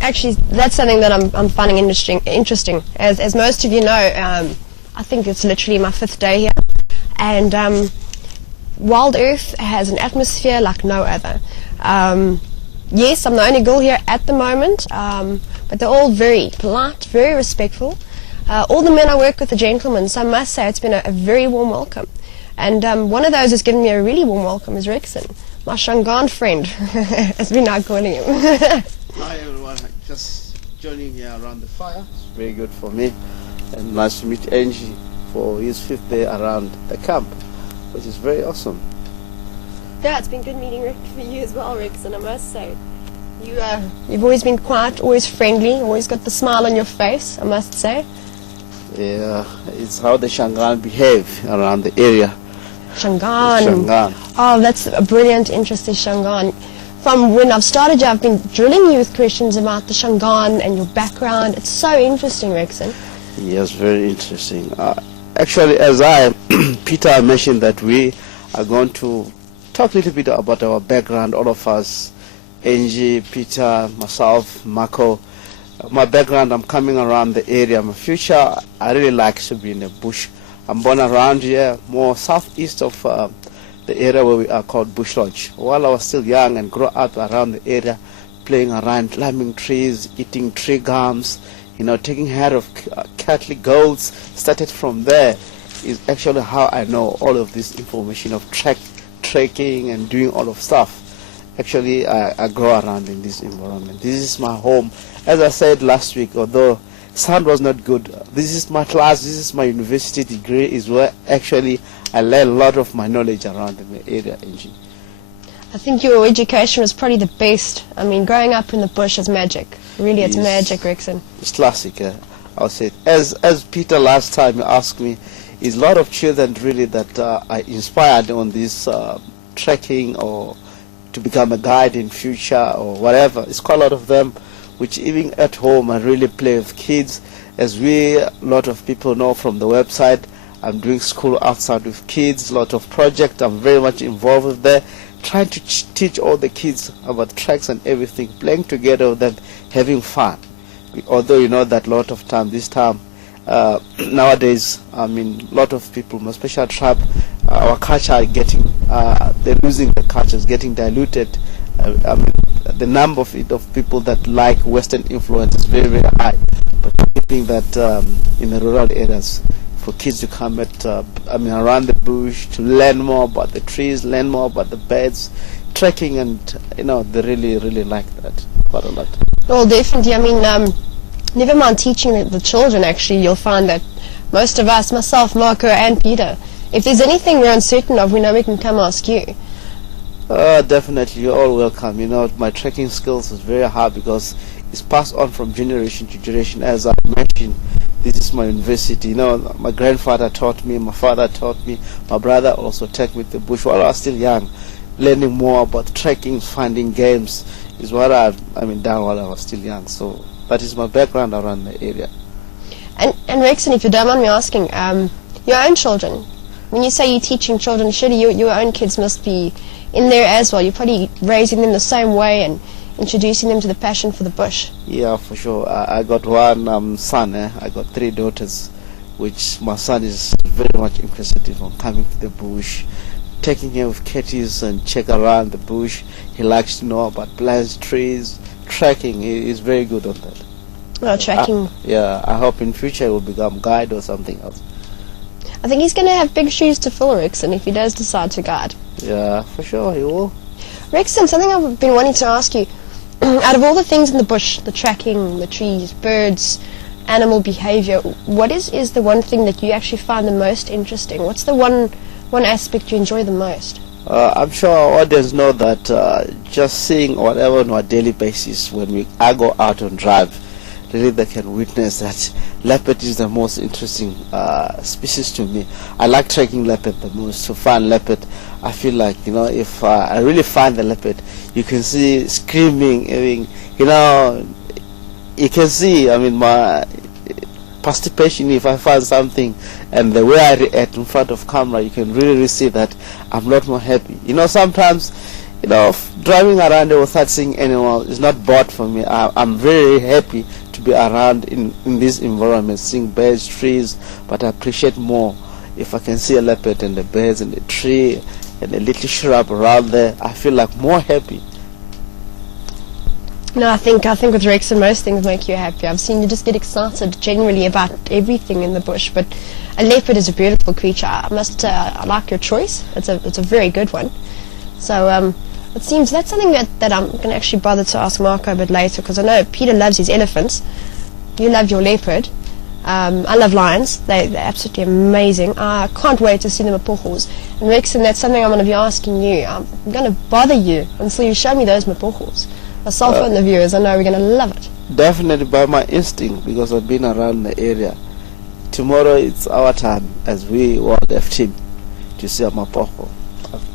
Actually, that's something that I'm finding interesting. As most of you know, I think it's literally my 5th day here, and WildEarth has an atmosphere like no other. Yes, I'm the only girl here at the moment, but they're all very polite, very respectful. All the men I work with are gentlemen, so I must say it's been a very warm welcome. And one of those who's given me a really warm welcome is Rexon, my Shangaan friend, as we now calling him. Hi everyone, just joining here around the fire. It's very good for me, and nice to meet Angie for his 5th day around the camp, which is very awesome. Yeah, it's been good meeting Rick for you as well, Rex, and I must say, you've always been quiet, always friendly, always got the smile on your face, I must say. Yeah, it's how the Shangaan behave around the area. Shangaan. Oh, that's a brilliant, interesting Shangaan. From when I've started you, I've been drilling you with questions about the Shangaan and your background. It's so interesting, Rexon. Yes, very interesting. Actually, as Peter mentioned that we are going to talk a little bit about our background, all of us, Angie, Peter, myself, Marco. My background, I'm coming around the area. My future, I really like to be in the bush. I'm born around here, more southeast of the area where we are called Bush Lodge. While I was still young and grew up around the area, playing around, climbing trees, eating tree gums, taking care of cattle, goats, started from there. Is actually how I know all of this information of trekking and doing all of stuff. Actually, I grow around in this environment. This is my home. As I said last week, although sound was not good, this is my class, this is my university degree, is where actually I learned a lot of my knowledge around in the area, Angie. I think your education was probably the best. I mean, growing up in the bush is magic. Really, it's magic, Rexon. It's classic, I'll say it. As Peter last time asked me, is a lot of children really that I inspired on this trekking or to become a guide in future or whatever. It's quite a lot of them, which even at home I really play with kids. As a lot of people know from the website, I'm doing school outside with kids, a lot of projects I'm very much involved with there, trying to teach all the kids about treks and everything, playing together with them, having fun. Although you know that a lot of time, this time, nowadays, I mean, a lot of people, especially tribe, our culture getting, they're losing the culture, is getting diluted. I mean, the number of people that like Western influence is very, very high. But keeping that in the rural areas, for kids to come around the bush, to learn more about the trees, learn more about the birds, trekking, and they really, really like that quite a lot. Well, definitely. I mean, never mind teaching the children, actually, you'll find that most of us, myself, Marco, and Peter, if there's anything we're uncertain of, we know we can come ask you. Definitely, you're all welcome. My trekking skills is very hard because it's passed on from generation to generation. As I mentioned, this is my university. My grandfather taught me, my father taught me, my brother also took me to the bush while I was still young. Learning more about trekking, finding games is what I've done while I was still young. So that is my background around the area. And Rexon, if you don't mind me asking, your own children, when you say you're teaching children, surely your own kids must be in there as well. You're probably raising them the same way and introducing them to the passion for the bush. Yeah, for sure. I got one son. I got 3 daughters, which my son is very much inquisitive on coming to the bush, taking him with kitties and check around the bush. He likes to know about plants, trees, trekking. He is very good on that. Oh, trekking. I hope in future he will become guide or something else. I think he's going to have big shoes to fill, Rexon, if he does decide to guide. Yeah, for sure he will. Rexon, something I've been wanting to ask you. Out of all the things in the bush, the tracking, the trees, birds, animal behavior, what is the one thing that you actually find the most interesting? What's the one aspect you enjoy the most? I'm sure our audience know that just seeing whatever on a daily basis when I go out and drive, really they can witness that leopard is the most interesting species to me. I like tracking leopard the most. To find leopard, I feel like, if I really find the leopard, you can see screaming, you can see, my participation if I find something, and the way I react in front of camera, you can really see that I'm a lot more happy. Sometimes you know, driving around there without seeing anyone is not bored for me. I'm very happy to be around in this environment, seeing birds, trees, but I appreciate more if I can see a leopard and the birds and the tree and a little shrub around there. I feel like more happy. No, I think with Rexon, most things make you happy. I've seen you just get excited generally about everything in the bush, but a leopard is a beautiful creature. I like your choice. It's a very good one. So it seems that's something that I'm going to actually bother to ask Marco a bit later, because I know Peter loves his elephants. You love your leopard. I love lions. They're absolutely amazing. I can't wait to see the mapochos. And Rexon, that's something I'm going to be asking you. I'm going to bother you until you show me those mapochos. Myself and the viewers, I know we're going to love it. Definitely by my instinct, because I've been around the area. Tomorrow it's our time as we WildEarth team to see a mapocho.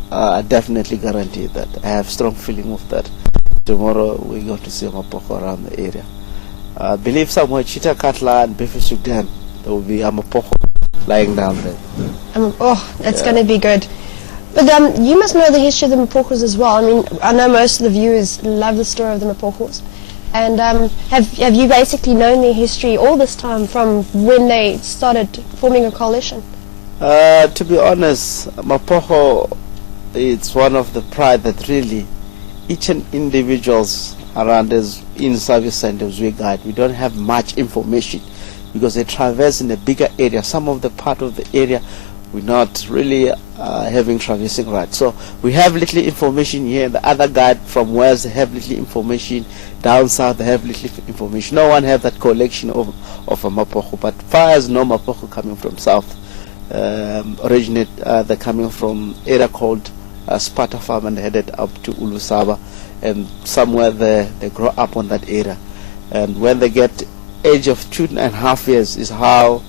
I definitely guarantee that. I have strong feeling of that. Tomorrow we're going to see a mapocho around the area. I believe somewhere Cheetah Katla and Befesuk Dam there will be a mapocho lying down there. It's going to be good. But you must know the history of the mapochos as well. I mean, I know most of the viewers love the story of the mapochos. And have you basically known their history all this time from when they started forming a coalition? To be honest, mapocho, it's one of the pride that really each and individuals around us in service centers we guide. We don't have much information because they traverse in a bigger area. Some of the part of the area we're not really having traversing rights. So we have little information here. The other guide from Wales, they have little information. Down south, they have little information. No one have that collection of a mapocho. But far as no mapocho coming from south, originate they're coming from area called Sparta Farm and headed up to Ulusaba, and somewhere there they grow up on that area. And when they get age of 2.5 years is how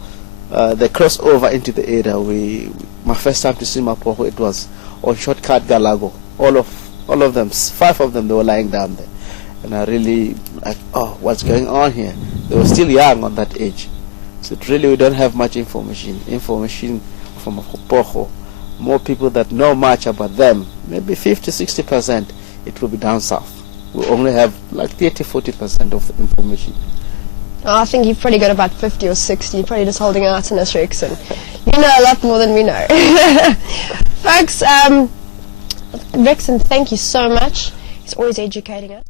they cross over into the area. My first time to see mapocho, it was on Shortcut Galago. All of them, 5 of them, they were lying down there, and I really like, oh, what's going on here? They were still young on that age, so really we don't have much information from mapocho. More people that know much about them, maybe 50-60%, it will be down south. We only have like 30-40% of the information. I think you've probably got about 50 or 60. You're probably just holding out in us, Rexon. You know a lot more than we know. Folks, Rexon, thank you so much. He's always educating us.